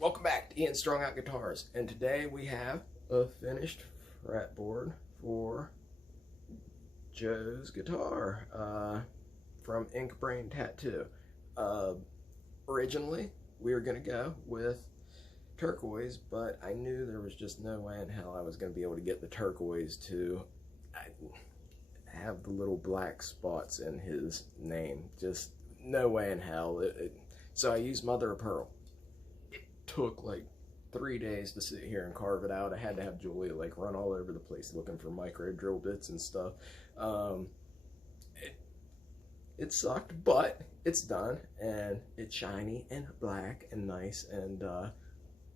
Welcome back to Ian Strung Out Guitars, and today we have a finished fretboard for Joe's guitar from Ink Brain Tattoo. Originally, we were going to go with turquoise, but I knew there was just no way in hell I was going to be able to get the turquoise to have the little black spots in his name. Just no way in hell. So I used mother of pearl. Took like 3 days to sit here and carve it out. I had to have Julia like run all over the place looking for micro drill bits and stuff. It sucked, but it's done, and it's shiny and black and nice, and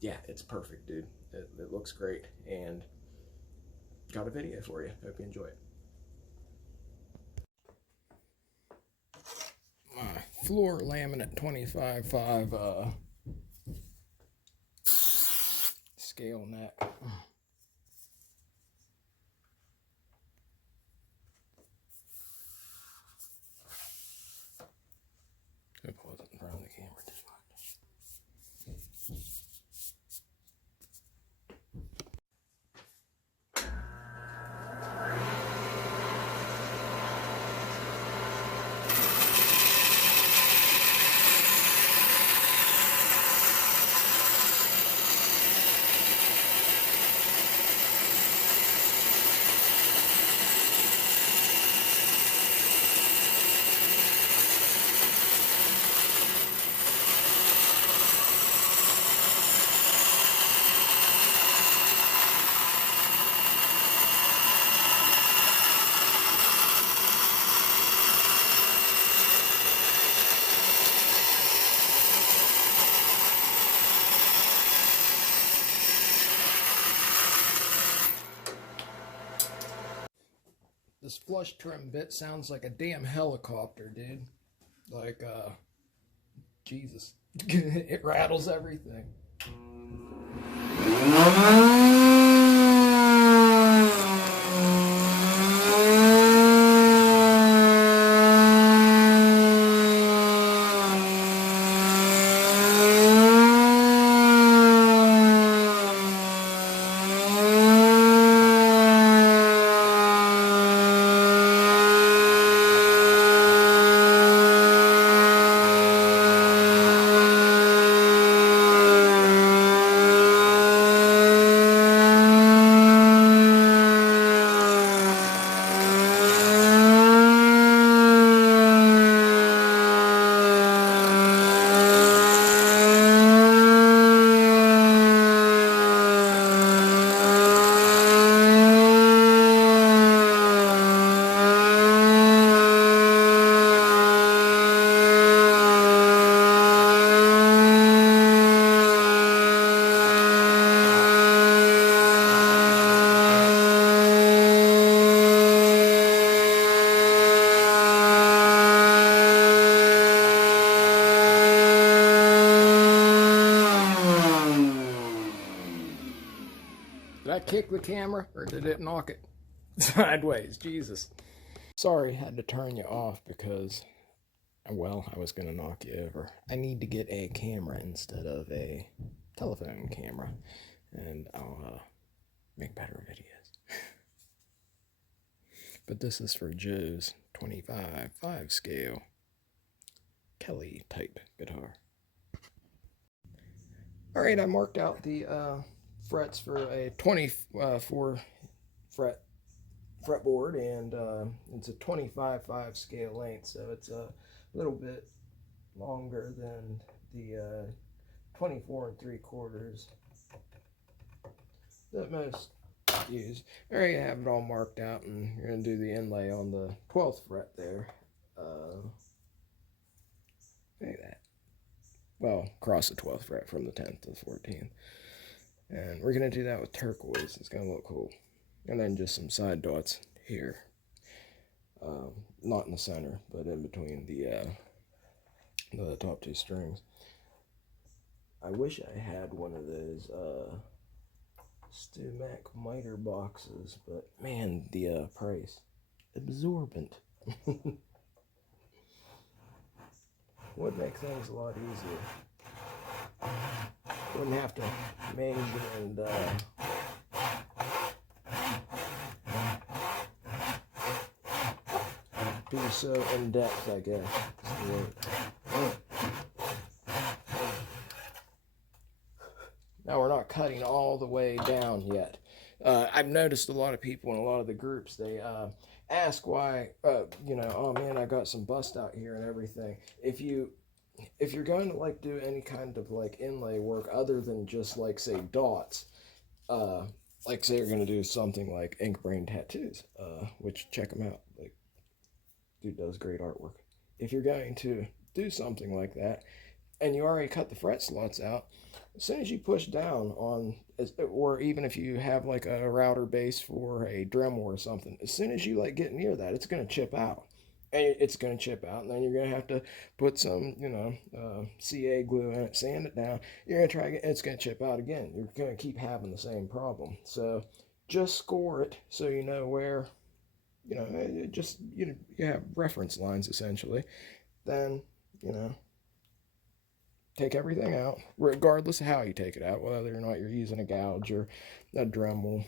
yeah, it's perfect, dude. It looks great, and got a video for you. Hope you enjoy it. My floor laminate 25.5 scale neck. Hope I wasn't in front of the camera too much. This flush trim bit sounds like a damn helicopter, dude. Like, Jesus. It rattles everything. Did I kick the camera, or did it knock it sideways? Jesus. Sorry, I had to turn you off because, well, I was going to knock you over. I need to get a camera instead of a telephone camera, and I'll make better videos. But this is for Joe's 25.5 scale Kelly type guitar. Alright, I marked out the frets for a 24 fretboard, and it's a 25.5 scale length, so it's a little bit longer than the 24 3/4 that most use. There you have it all marked out, and you're going to do the inlay on the 12th fret there. Look at that. Well, across the 12th fret from the 10th to the 14th. And we're going to do that with turquoise. It's going to look cool. And then just some side dots here. Not in the center, but in between the top two strings. I wish I had one of those Stumac miter boxes, but man, the price, absorbent. Would make things a lot easier. wouldn't have to mange and be so in depth, I guess. Now we're not cutting all the way down yet. I've noticed a lot of people in a lot of the groups, they ask why, you know, oh man, I got some bust out here and everything. If you're going to like do any kind of like inlay work other than just like say dots, like say you're going to do something like ink brain tattoos, which check them out. Like, dude does great artwork. If you're going to do something like that and you already cut the fret slots out, as soon as you push down on, or even if you have like a router base for a Dremel or something, as soon as you like get near that, it's going to chip out. And it's going to chip out, and then you're going to have to put some, you know, CA glue in it, sand it down. You're going to try again, it's going to chip out again. You're going to keep having the same problem. So just score it so you know where, you know, just, you have reference lines essentially. Then, you know, take everything out, regardless of how you take it out, whether or not you're using a gouge or a Dremel,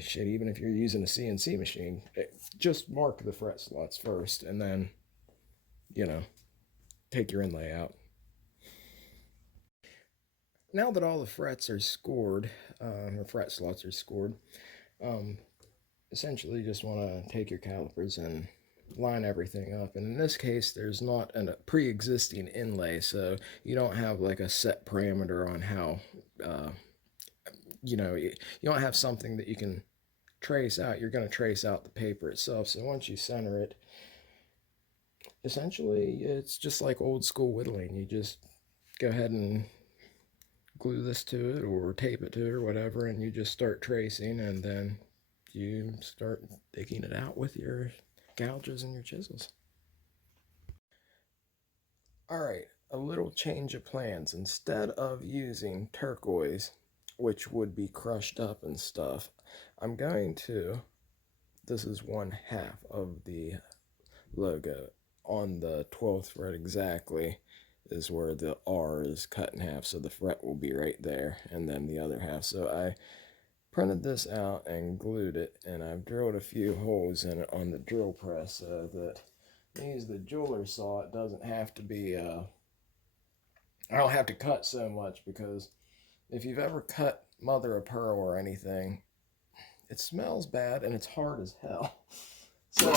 shit, even if you're using a CNC machine, just mark the fret slots first and then, you know, take your inlay out. Now that all the frets are scored, or fret slots are scored, essentially you just want to take your calipers and line everything up. And in this case, there's not a pre-existing inlay, so you don't have like a set parameter on how, you know, you don't have something that you can trace out. You're going to trace out the paper itself. So once you center it, essentially it's just like old school whittling. You just go ahead and glue this to it or tape it to it or whatever, and you just start tracing, and then you start digging it out with your gouges and your chisels. All right, a little change of plans. Instead of using turquoise, which would be crushed up and stuff, I'm going to, this is 1/2 of the logo. On the 12th fret exactly is where the R is cut in half, so the fret will be right there, and then the other half. So I printed this out and glued it, and I've drilled a few holes in it on the drill press so that use the jeweler saw. It doesn't have to be, I don't have to cut so much, because if you've ever cut mother of pearl or anything, it smells bad and it's hard as hell. So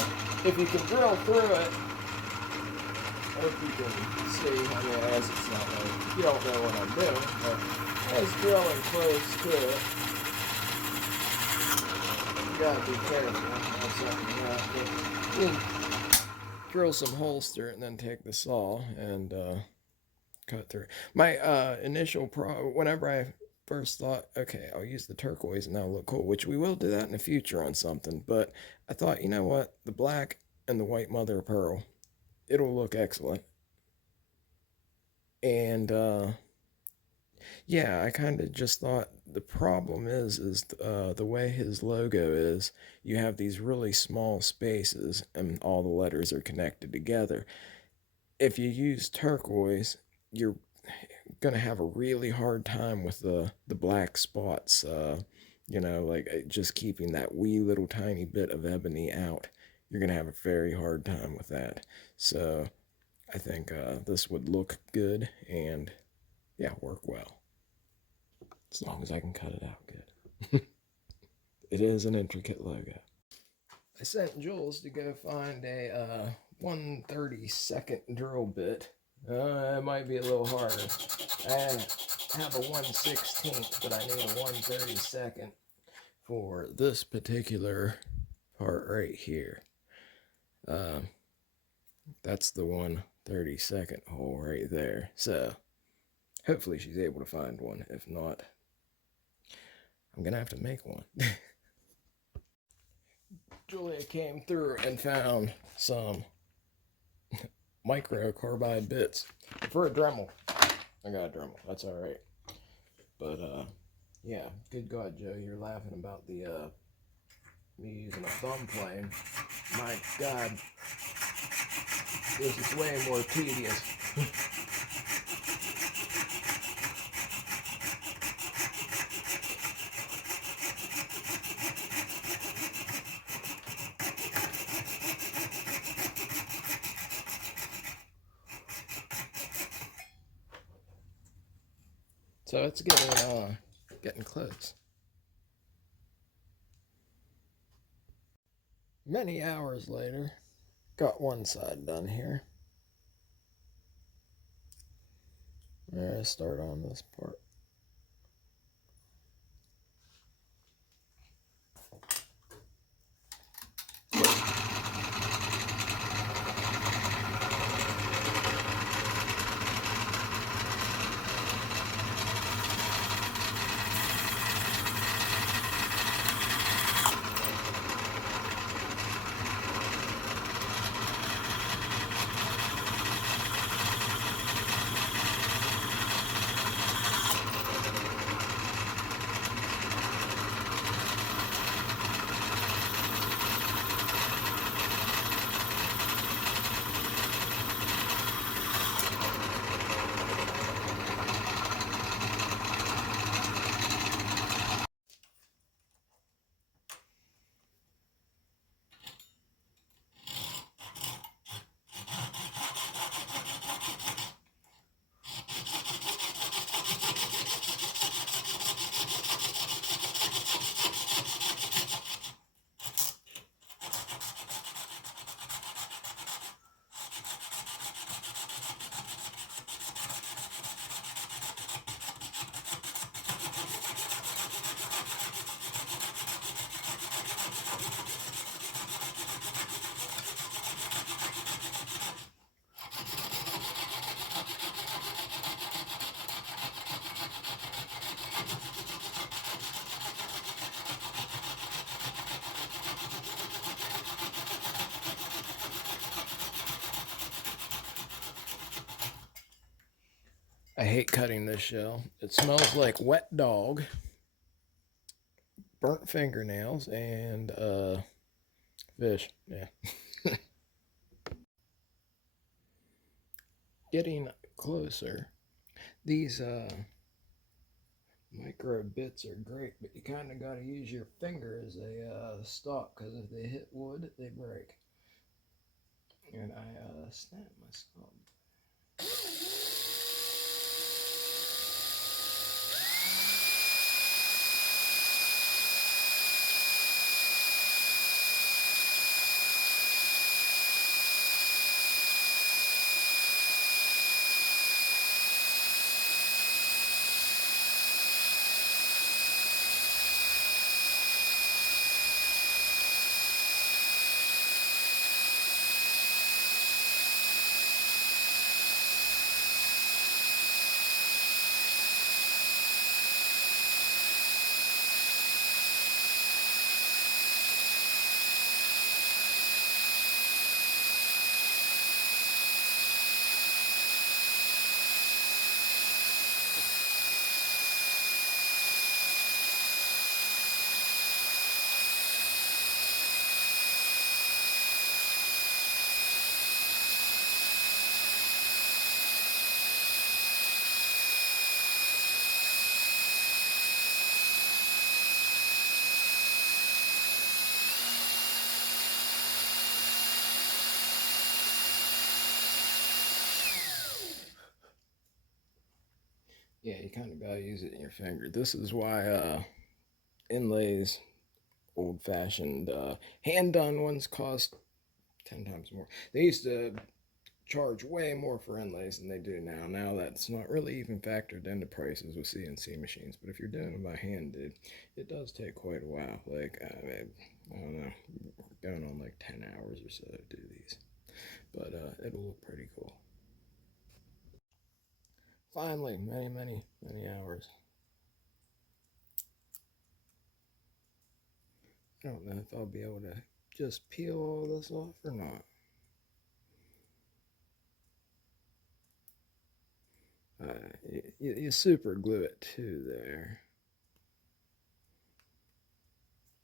if you can drill through it, I hope you can see, I mean, as it's not like, you don't know what I'm doing, but as drilling close to it, you gotta be careful of something like that. You can drill some holes through it and then take the saw and cut through. My initial whenever I first thought, okay, I'll use the turquoise and that'll look cool, which we will do that in the future on something, but I thought, you know what, the black and the white mother of pearl, it'll look excellent. And yeah, I kind of just thought the problem is the way his logo is, you have these really small spaces and all the letters are connected together. If you use turquoise, you're gonna have a really hard time with the black spots, you know, like just keeping that wee little tiny bit of ebony out. You're gonna have a very hard time with that. So I think this would look good and yeah, work well, as long as I can cut it out good. It is an intricate logo. I sent Jules to go find a 1/32 drill bit. It might be a little harder. I have a 1/16, but I need a 1/32 for this particular part right here. That's the 1/32 hole right there. So hopefully she's able to find one. If not, I'm gonna have to make one. Julia came through and found some micro carbide bits for a Dremel. I got a Dremel, that's all right. But yeah, good God, Joe, you're laughing about the me using a thumb plane. My God, this is way more tedious. So it's getting close. Many hours later, got one side done here. Let's start on this part. I hate cutting this shell. It smells like wet dog, burnt fingernails, and fish. Yeah. Getting closer. These micro bits are great, but you kind of got to use your finger as a stop, because if they hit wood, they break. And I snapped my stop. Yeah, you kind of gotta use it in your finger. This is why inlays, old-fashioned hand-done ones, cost 10 times more. They used to charge way more for inlays than they do now. Now that's not really even factored into prices with CNC machines. But if you're doing it by hand, dude, it does take quite a while. Like I don't know, we're going on like 10 hours or so to do these, but it'll look pretty cool. Finally, many hours. I don't know if I'll be able to just peel all this off or not. You super glue it too there.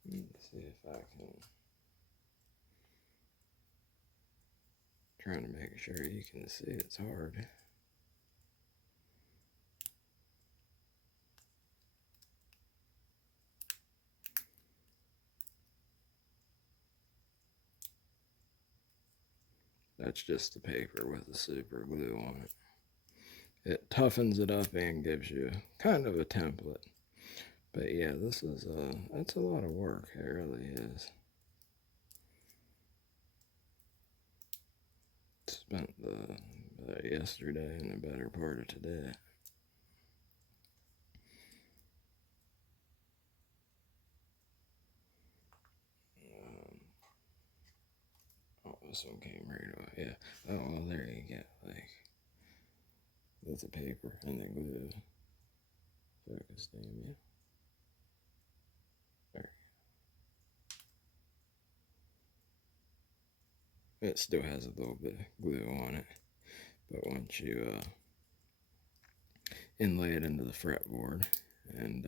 Let's see if I can. Trying to make sure you can see it's hard. That's just the paper with the super glue on it. it toughens it up and gives you kind of a template. But yeah, this is it's a lot of work. It really is. Spent yesterday and the better part of today. Oh, this one came right away. Yeah. Oh well, there you go. Like, that's a paper and then glue. Focus, damn you. There. It still has a little bit of glue on it, but once you inlay it into the fretboard and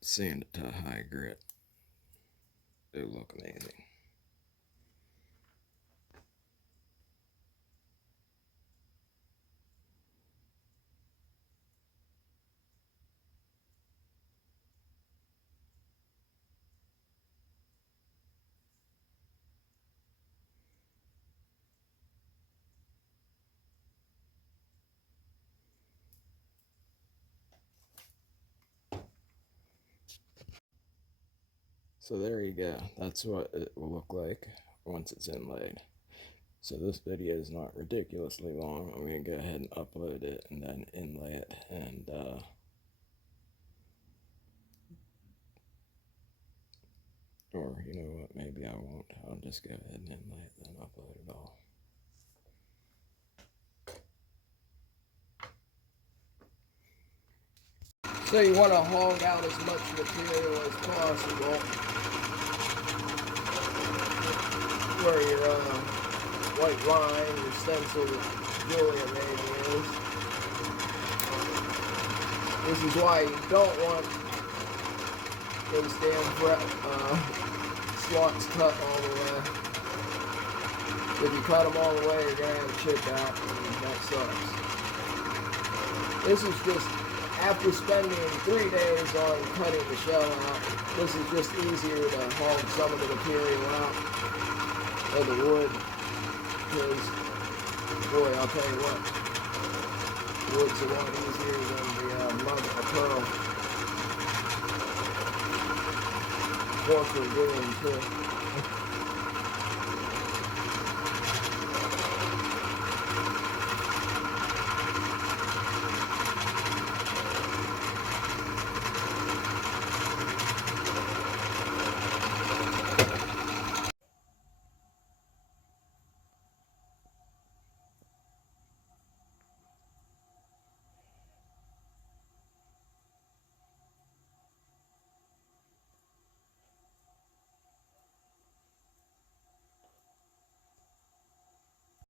sand it to a high grit, it'll look amazing. So there you go. That's what it will look like once it's inlaid. So this video is not ridiculously long. I'm going to go ahead and upload it and then inlay it. And or you know what, maybe I won't. I'll just go ahead and inlay it, then upload it all. So you want to hog out as much material as possible where your white line, your stencil Julia maybe is. This is why you don't want those damn slots cut all the way. If you cut them all the way, you're going to have a chip out, and that sucks. This is just, after spending 3 days on cutting the shell out, this is just easier to hog some of the material out of the wood, because, boy, I'll tell you what, wood's a lot easier than the mother of pearl. More forgiving too.